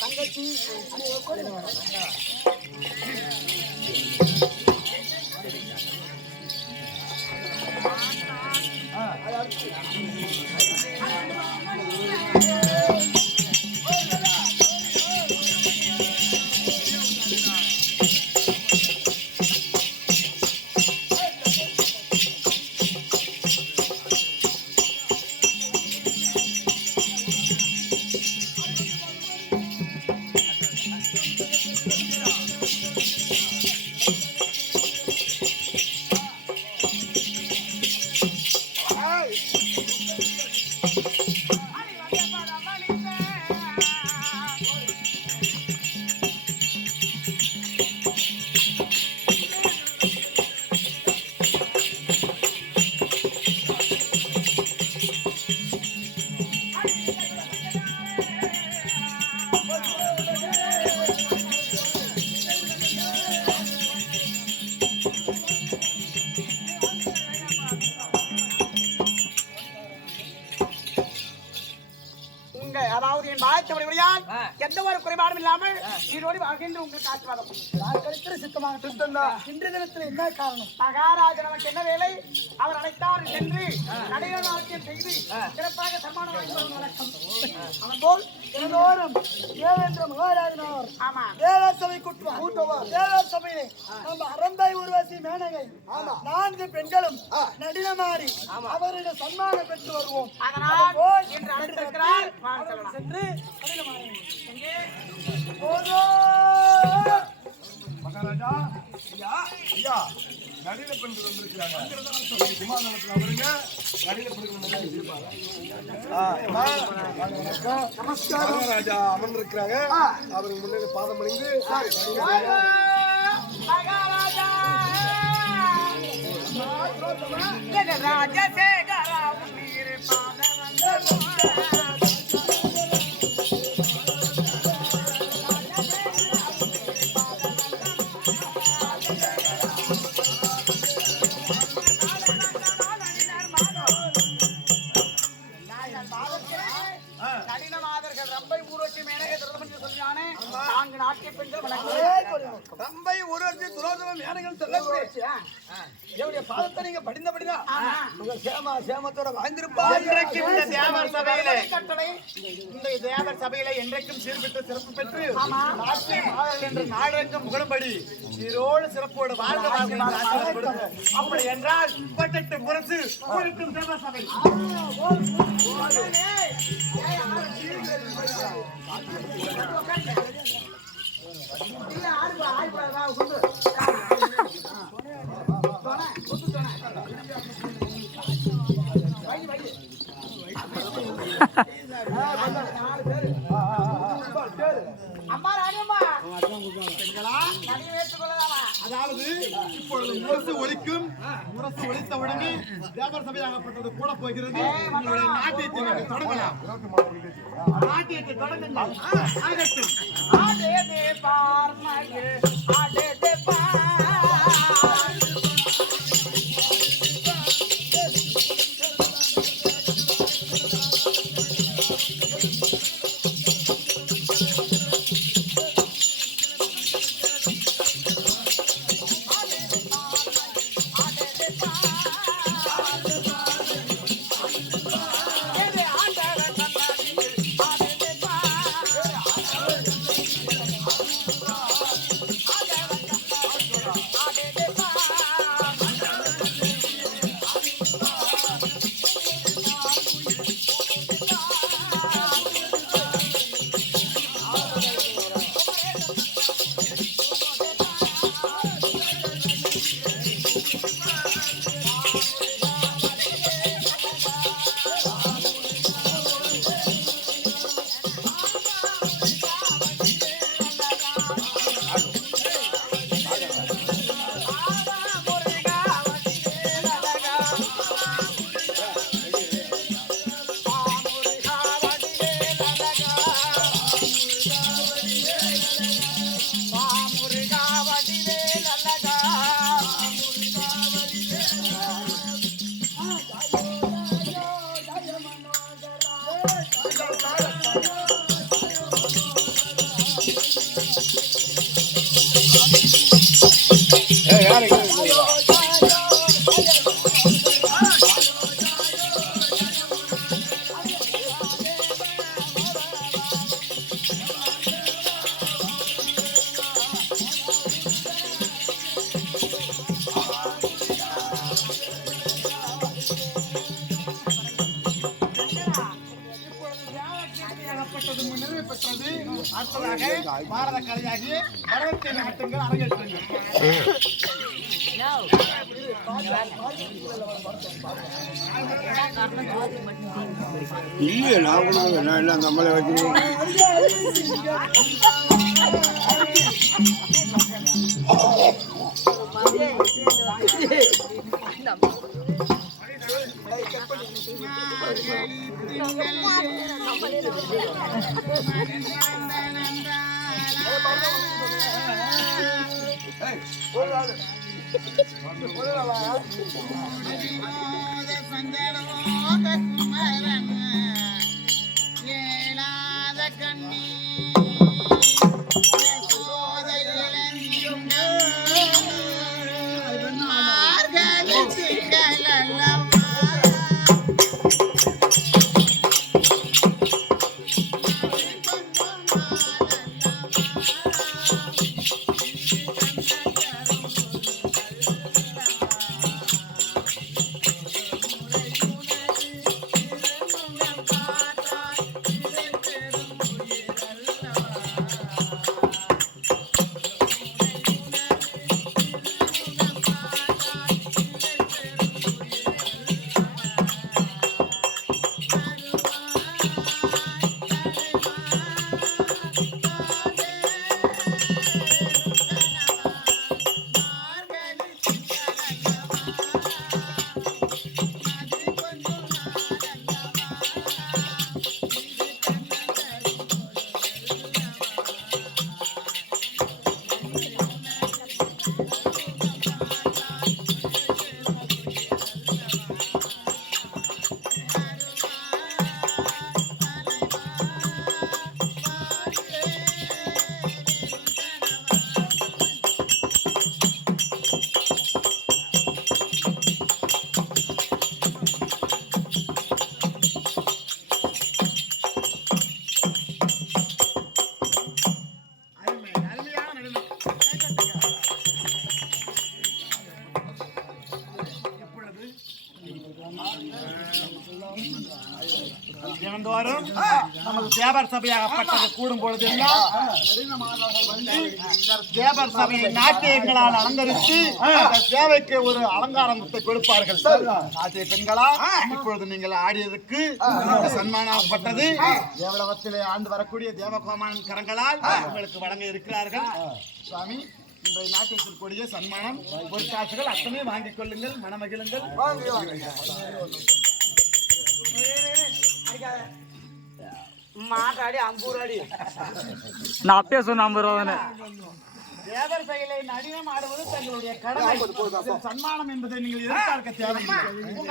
தங்கச்சி அதாவது என் வாழ்க்கையால் எந்த ஒரு குறைபாடும் இல்லாமல் நீரோடி வாழ்கின்ற உங்களுக்கு ஆசீர்வாதம் சித்தமாக இன்று தினத்தில் என்ன காரணம் மகாராஜன் நமக்கு என்ன வேலை அவர் அழைத்தார் சென்று நடைமுறை வாழ்க்கையை செய்து சிறப்பாக சன்மானம் வழக்கம் அவன் போல் எல்லோரும் தேவேந்திர மகாராஜனார் ஆமா தேவர் சபை கூட்டுவார் தேவர் சபையை நம்ம அரம்பை ஊர்வசி மேனகை நான்கு பெண்களும் நடினமாறி அவருடைய சன்மானம் பெற்று வருவோம் அதனால் என்று அழைத்திருக்கிறார் சென்று மகாராஜா ஐயா நடில பெண்கள் வந்திருக்கிறாங்க விமானத்துல வருங்க நடில பெண்கள் நமஸ்காரம் ராஜா அமர்ந்திருக்கிறாங்க அவருக்கு முன்னாடி பாதம் பணிந்து ராஜசேகரா என்றைக்கும் சீர்பெற்று சிறப்பு பெற்று நாடெங்கும் புகழும்படி சீரோடு சிறப்போடு வாழ்ந்த அப்படி என்றால் 38 முரசு தேவர் சபை அதாவது இப்பொழுது முரசு ஒலிக்கும் முரசு ஒலித்தவுடனே தேவர் சபையாகப்பட்டது கூட போகிறது உங்களுடைய நாட்டியத்தை நீங்கள் தொடங்கலாம் நாட்டியத்தை தொடங்குங்கள் ஆகட்டும் நிறைவு பெற்றது. அடுத்ததாக பாரத கலையாகி பரவத்தை நாட்டுங்கள் அரங்கேற்றுங்கள். இல்லையே நான் எல்லாம் நம்மளே வைக்கிறோம். தினந்தோறும் நமது தேவர் சபையாகப்பட்டது கூடும் பொழுது எல்லாம் தேவர் சபையை நாட்டியங்களால் அலங்கரித்து அந்த சேவைக்கு ஒரு அலங்காரத்தை கொடுப்பார்கள். நாட்டிய பெண்களா இப்பொழுது நீங்கள் ஆடியதற்கு சன்மானப்பட்டது தேவலோகத்திலே ஆண்டு வரக்கூடிய தேவகோமான் கரங்களால் உங்களுக்கு வழங்க இருக்கிறார்கள். சுவாமி, இன்றைய நாட்டியத்தில் கூடிய சன்மானம் பொற்காசுகள் அத்தனை வாங்கிக் கொள்ளுங்கள், மனமகிழுங்கள். மாட்டாடி அம்பூராடி நான் அப்பயே சொன்ன 50 ரூபா தானே. தேவர் செயலை நடினம் ஆடுவது தங்களுடைய கடமை. சன்மானம் என்பதை நீங்கள் எதிர்பார்க்க தேவையில்லை.